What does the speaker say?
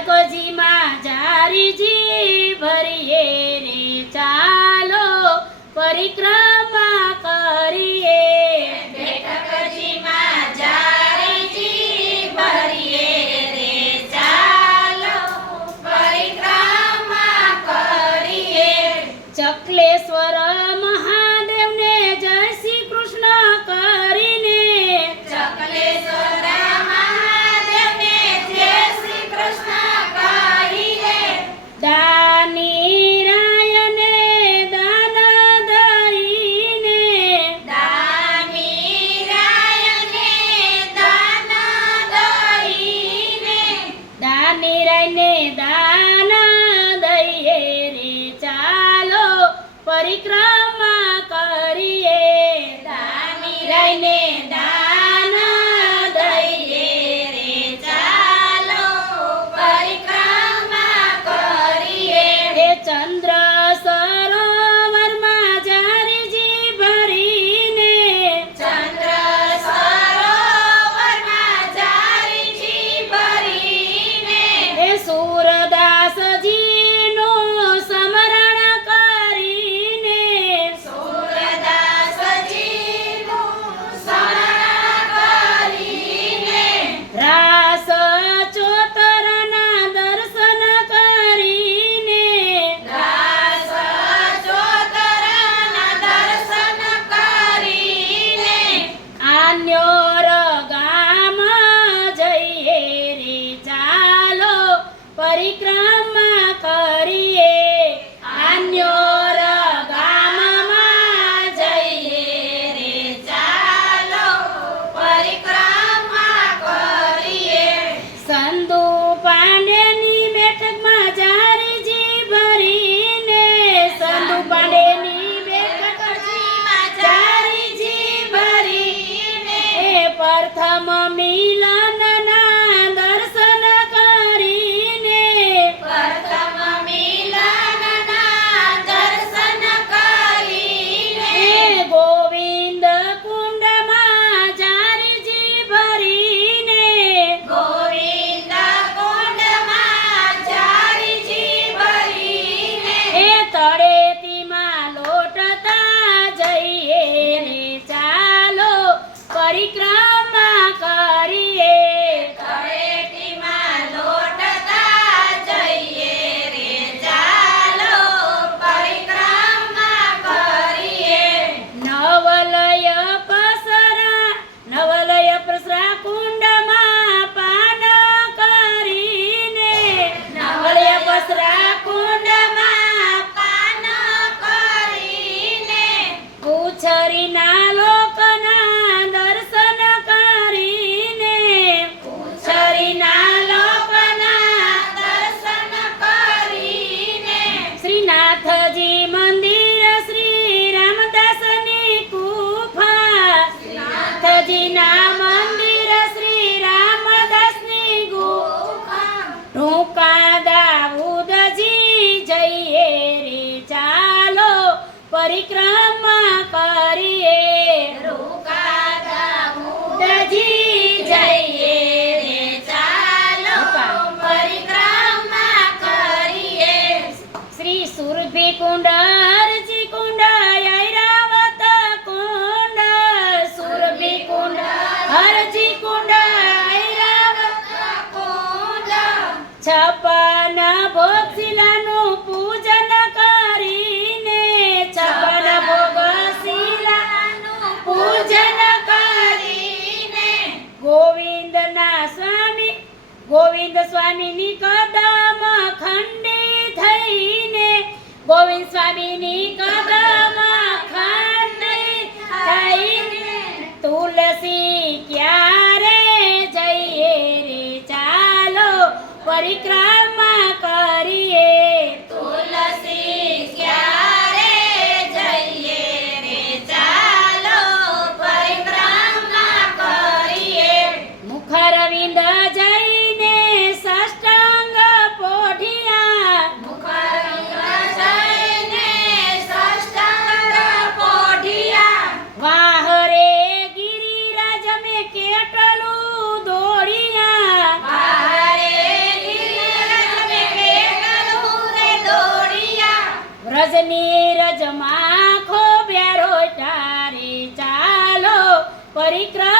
બેઠકજી માં જારીજી ભરીએ રે ચાલો પરિક્રમા કરીએ બેઠકજી માં જારીજી ભરીએ રે ચાલો પરિક્રમા કરીએ ચકલેશ્વર મહાદેવને જય શ્રી કૃષ્ણ કરીને ચકલેશ્વર મહાદેવને જય શ્રી કૃષ્ણ કરીને દાની રાયને દાન ધરીને દાની રાયને દાન દઈને દાની રાયને દાન દઈએ રે ચાલો પરિક્રમા કરીએ દાની રાયને દાન દઈએ રે ચાલો પરિક્રમા કરીએ હે ચંદ્ર સરોવરમાં જારીજી ભરીને ચંદ્ર સરોવરમાં જારીજી ભરીને હે સૂરદાસજીનું સ્મરણ કરીને સૂરદાસજીનું સ્મરણ કરીને રાસ ચોતરના દર્શન કરીને રાસ ચોતરના દર્શન કરીને આન્યોર ગામ જઈએ રે ચાલો પરિક્રમા કરીએ આન્યોર ગામમાં જઈએ રે ચાલો પરિક્રમા કરીએ સંધુ પાંડેની બેઠકમાં જારીજી ભરીને સંધુ પાંડેની બેઠકમાં જારીજી ભરીને પ્રથમ મિલનના દર્શન કરીને પ્રથમ મિલનના દર્શન કરીને ગોવિંદ કુંડમાં જારીજી ભરીને ગોવિંદ કુંડમાં જારીજી ભરીને તળેટીમાં લોટતા જઈએ રે ચાલો પરિક્રમા કરીએ તળેટીમાં લોટતા જઈએ રે ચાલો પરિક્રમા કરીએ નવલય પસરા કુંડમાં પાન કરીને નવલય પસરા કુંડમાં પાન કરીને પૂછરીના લોકના દર્શન કરીને પૂછરીના લોકના દર્શન કરીને શ્રીનાથજી મંદિર શ્રી રામદાસની ગુફા શ્રીનાથજીના મંદિર શ્રી રામદાસની ગુફા ટૂંકા દાઉદજી જઈએ રે ચાલો પરિક્રમા કરીએ રૂકા દાઉદજી જઈએ રે ચાલો પરિક્રમા કરીએ શ્રી સુરભી કુંડ હરજી કુંડ ઐરાવત કુંડ સુરભી કુંડ હરજી કુંડ ઐરાવત કુંડ છપન ભોગ શિલાનું પૂજન કરીને છપન ભોગ શિલાનું પૂજન કરીને ગોવિંદના સ્વામી ગોવિંદ સ્વામીની કદમ ખંડી થઈને ગોવિંદ સ્વામીની કદમ ખંડી થઈને તુલસી ક્યારે જઈએ રે ચાલો પરિક્રમા કરીએ તુલસી ક્યારે જઈએ રે ચાલો પરિક્રમા કરીએ મુખરવિંદ જઈને સાષ્ટાંગ પોઢિયા મુખરવિંદ જઈને કેટલું દોડિયા વાહરે ગિરિરાજ નીરજમાં ખોબ્યા રોટા રે ચાલો પરિક્રમા